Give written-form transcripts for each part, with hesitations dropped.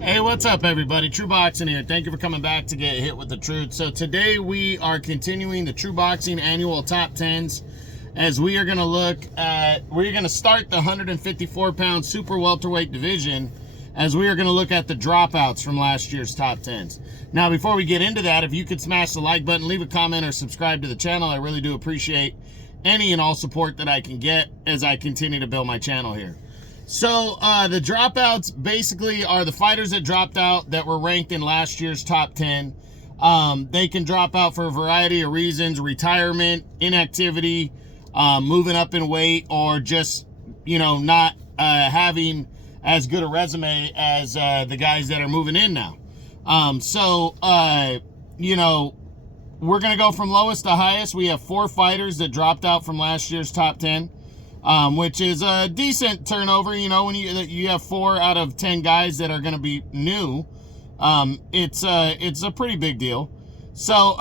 Hey, what's up, everybody? True Boxing here. Thank you for coming back to get hit with the truth. So today we are continuing the True Boxing annual top 10s as we are going to look at, we're going to start the 154-pound Super Welterweight Division as we are going to look at the dropouts from last year's top 10s. Now, before we get into that, if you could smash the like button, leave a comment, or subscribe to the channel, I really do appreciate any and all support that I can get as I continue to build my channel here. So the dropouts basically are the fighters that dropped out that were ranked in last year's top 10. They can drop out for a variety of reasons: retirement, inactivity, moving up in weight, or just, you know, not having as good a resume as the guys that are moving in now. You know, we're going to go from lowest to highest. We have 4 fighters that dropped out from last year's top 10. Which is a decent turnover. You know, when you have 4 out of 10 guys that are going to be new, it's a pretty big deal. So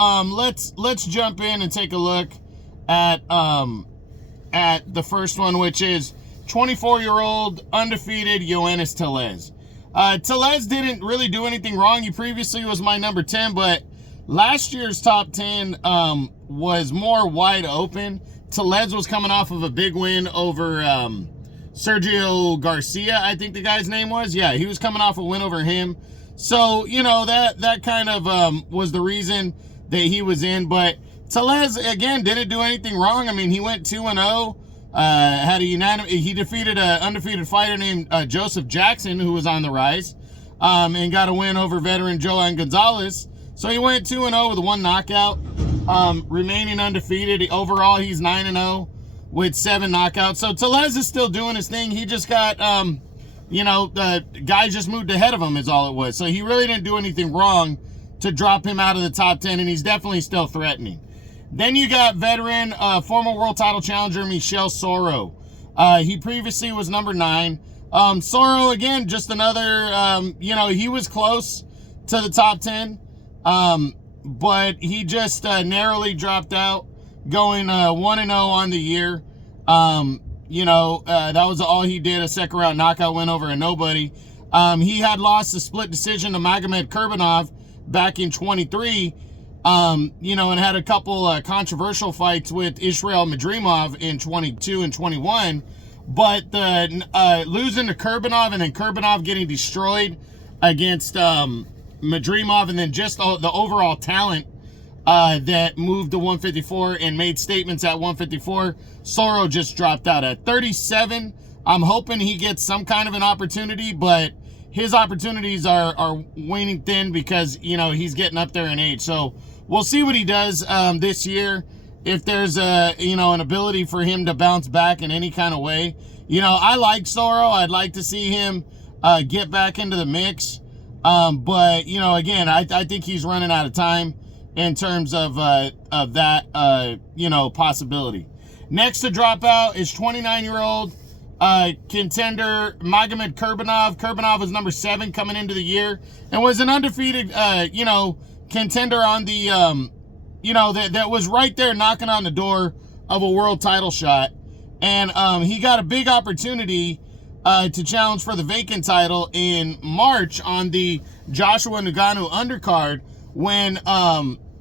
let's jump in and take a look at the first one, which is 24-year-old undefeated Yoenis Tellez. Tellez didn't really do anything wrong. He previously was my number 10, but last year's top 10 was more wide open. Tellez was coming off of a big win over Sergio Garcia, I think the guy's name was. Yeah, he was coming off a win over him. So, you know, that kind of was the reason that he was in. But Tellez, again, didn't do anything wrong. I mean, he went 2-0. He defeated an undefeated fighter named Joseph Jackson, who was on the rise, and got a win over veteran Joan Gonzalez. So he went 2-0 with 1 knockout. Remaining undefeated. Overall, he's 9-0 with 7 knockouts. So Tellez is still doing his thing. He just got, you know, the guy just moved ahead of him is all it was. So he really didn't do anything wrong to drop him out of the top 10, and he's definitely still threatening. Then you got veteran, former world title challenger Michel Soro. He previously was number 9. Soro, again, just another, you know, he was close to the top 10. But he just narrowly dropped out, going 1-0 on the year. You know, that was all he did, a second round knockout win over a nobody. He had lost a split decision to Magomed Kurbanov back in 23, you know, and had a couple controversial fights with Israel Madrimov in 22 and 21. But losing to Kurbanov and then Kurbanov getting destroyed against Madrimov, and then just the overall talent that moved to 154 and made statements at 154, Soro just dropped out at 37. I'm hoping he gets some kind of an opportunity, but his opportunities are waning thin because, you know, he's getting up there in age. So we'll see what he does this year. If there's you know, an ability for him to bounce back in any kind of way. You know, I like Soro. I'd like to see him get back into the mix. But, you know, again, I think he's running out of time in terms of that, you know, possibility. Next to drop out is 29-year-old contender Magomed Kurbanov. Kurbanov was number 7 coming into the year and was an undefeated, you know, contender on the, you know, that was right there knocking on the door of a world title shot. And he got a big opportunity to challenge for the vacant title in March on the Joshua Ngannou undercard when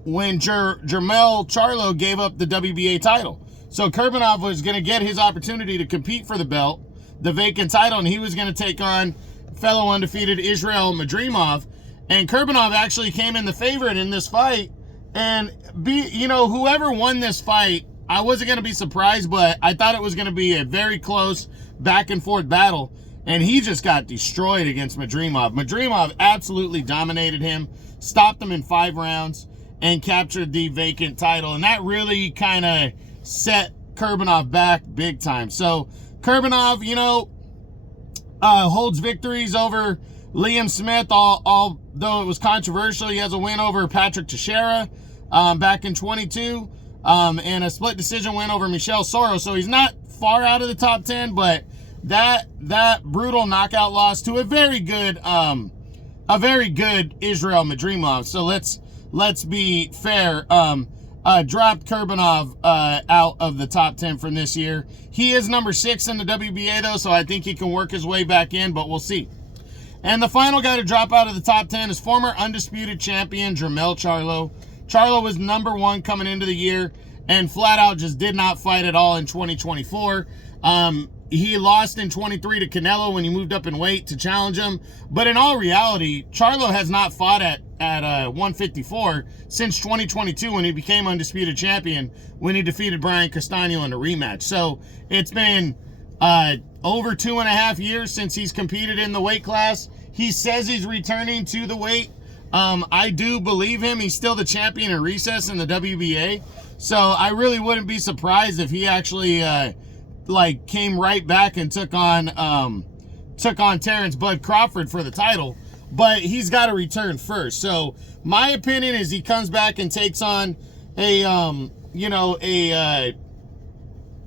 Jermell Charlo gave up the WBA title. So Kurbanov was going to get his opportunity to compete for the belt, the vacant title, and he was going to take on fellow undefeated Israel Madrimov. And Kurbanov actually came in the favorite in this fight. And, you know, whoever won this fight, I wasn't going to be surprised, but I thought it was going to be a very close back and forth battle, and he just got destroyed against Madrimov. Madrimov absolutely dominated him, stopped him in 5 rounds, and captured the vacant title, and that really kind of set Kurbanov back big time. So Kurbanov, you know, holds victories over Liam Smith, although it was controversial. He has a win over Patrick Teixeira back in 22, and a split decision win over Michel Soro. So he's not far out of the top 10, but that brutal knockout loss to a very good Israel Madrimov. So let's be fair. Dropped Kurbanov out of the top 10 from this year. He is number 6 in the WBA though, so I think he can work his way back in, but we'll see. And the final guy to drop out of the top 10 is former undisputed champion Jermell Charlo. Charlo was #1 coming into the year and flat out just did not fight at all in 2024. He lost in 23 to Canelo when he moved up in weight to challenge him. But in all reality, Charlo has not fought at 154 since 2022 when he became undisputed champion, when he defeated Brian Castaño in a rematch. So it's been over 2.5 years since he's competed in the weight class. He says he's returning to the weight. I do believe him. He's still the champion in recess in the WBA. So I really wouldn't be surprised if he actually like came right back and took on Terrence Bud Crawford for the title. But he's got to return first. So my opinion is he comes back and takes on a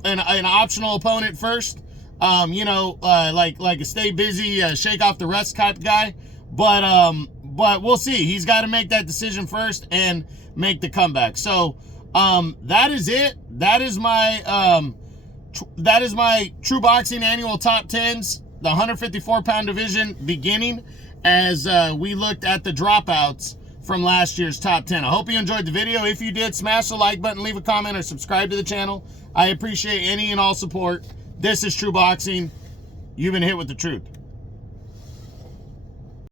an optional opponent first. Like a stay busy, shake off the rest type guy. But we'll see. He's got to make that decision first and make the comeback. So that is it. That is my True Boxing annual top 10s, the 154-pound division, beginning as we looked at the dropouts from last year's top 10. I hope you enjoyed the video. If you did, smash the like button, leave a comment, or subscribe to the channel. I appreciate any and all support. This is True Boxing. You've been hit with the truth.